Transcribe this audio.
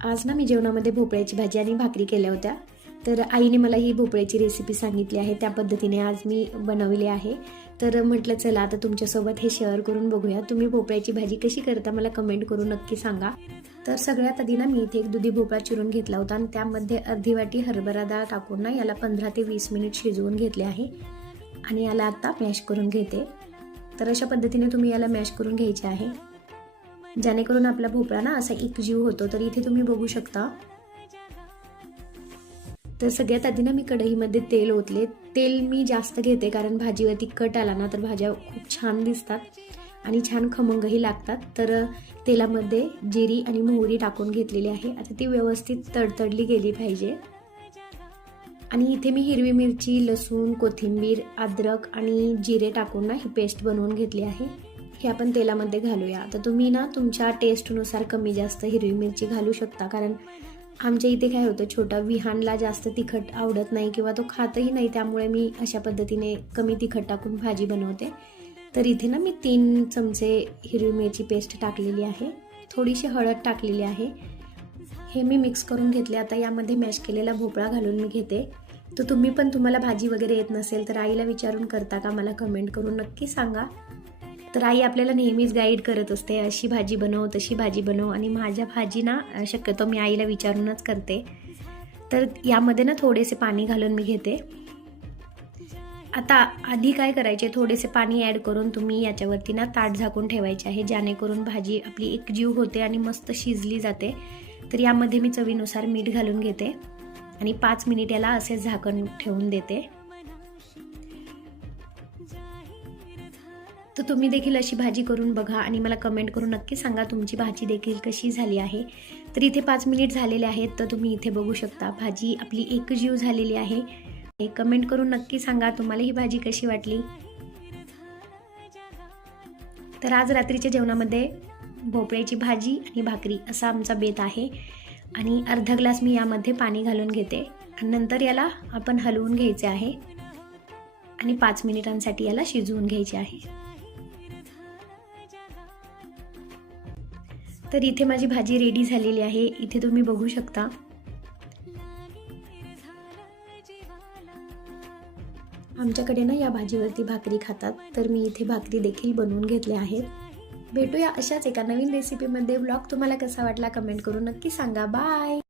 आज ना मी जेवणामध्ये भोपळ्याची भाजी आणि भाकरी केल्या होत्या. तर आईने मला ही भोपळ्याची रेसिपी सांगितली आहे, त्या पद्धतीने आज मी बनवली आहे. तर म्हटलं चला आता तुमच्यासोबत हे शेअर करून बघूया. तुम्ही भोपळ्याची भाजी कशी करता मला कमेंट करून नक्की सांगा. तर सगळ्यात आधी ना मी इथे एक दुधी भोपळा चिरून घेतला होता आणि त्यामध्ये अर्धी वाटी हरभरा डाळ टाकून ना याला 15 ते 20 मिनिट शिजवून घेतले आहे आणि याला आता मॅश करून घेते. तर अशा पद्धतीने तुम्ही याला मॅश करून घ्यायचे आहे, जेणेकरून आपला भोपळा ना असा एकजीव होतो. तर इथे तुम्ही बघू शकता. तर सगळ्यात आधी ना मी कढईमध्ये तेल ओतले. तेल मी जास्त घेते कारण भाजीवरती कट आला ना तर भाज्या खूप छान दिसतात आणि छान खमंगही लागतात. तर तेलामध्ये जिरी आणि मोहरी टाकून घेतलेली आहे. आता ती व्यवस्थित तडतडली गेली पाहिजे. आणि इथे मी हिरवी मिरची, लसूण, कोथिंबीर, अद्रक आणि जिरे टाकून ना ही पेस्ट बनवून घेतली आहे. हे आपण तेलामध्ये घालूया. आता तुम्ही ना तुमच्या टेस्टनुसार कमी जास्त हिरवी मिरची घालू शकता, कारण आमच्या इथे काय होतं, छोटा विहानला जास्त तिखट आवडत नाही किंवा तो खातही नाही, त्यामुळे मी अशा पद्धतीने कमी तिखट टाकून भाजी बनवते. तर इथे ना मी 3 चमचे हिरवी मिरची पेस्ट टाकलेली आहे, थोडीशी हळद टाकलेली आहे. हे मी मिक्स करून घेतले. आता यामध्ये मॅश केलेला भोपळा घालून मी घेते. तर तुम्ही पण, तुम्हाला भाजी वगैरे येत नसेल तर आईला विचारून करता का मला कमेंट करून नक्की सांगा. तर आई आपल्याला नेहमीच गाईड करत असते, अशी भाजी बनव, तशी भाजी बनव, आणि माझ्या भाजी ना शक्यतो मी आईला विचारूनच करते. तर यामध्ये ना थोडेसे पाणी घालून मी घेते. आता आधी काय करायचे, थोडेसे पाणी ॲड करून तुम्ही याच्यावरती ना ताट झाकून ठेवायचे आहे, जेणेकरून भाजी आपली एकजीव होते आणि मस्त शिजली जाते. तर यामध्ये मी चवीनुसार मीठ घालून घेते आणि 5 मिनिट याला असे झाकण ठेवून देते. तर तुम्ही देखील अशी भाजी करून बघा आणि मला कमेंट करून नक्की सांगा तुमची भाजी देखील कशी झाली आहे. तर इथे 5 मिनिट झालेले आहेत. तर तुम्ही इथे बघू शकता भाजी आपली एकजीव झालेली आहे. कमेंट करून नक्की सांगा तुम्हाला ही भाजी कशी वाटली. तर आज रात्रीच्या जेवणामध्ये भोपळ्याची भाजी आणि भाकरी असा आमचा बेत आहे. आणि अर्धा ग्लास मी यामध्ये पाणी घालून घेते आणि नंतर याला आपण हलवून घ्यायचे आहे आणि 5 मिनिटांसाठी याला शिजवून घ्यायचे आहे. तर इथे माझी भाजी रेडी झालेली आहे. इथे तुम्ही बघू शकता. आमच्याकडे ना या भाजीवरती भाकरी खातात, तर मी इथे भाकरी देखील बनवून घेतल्या आहेत. भेटूया अशाच एका नवीन रेसिपीमध्ये. व्लॉग तुम्हाला कसा वाटला कमेंट करून नक्की सांगा. बाय.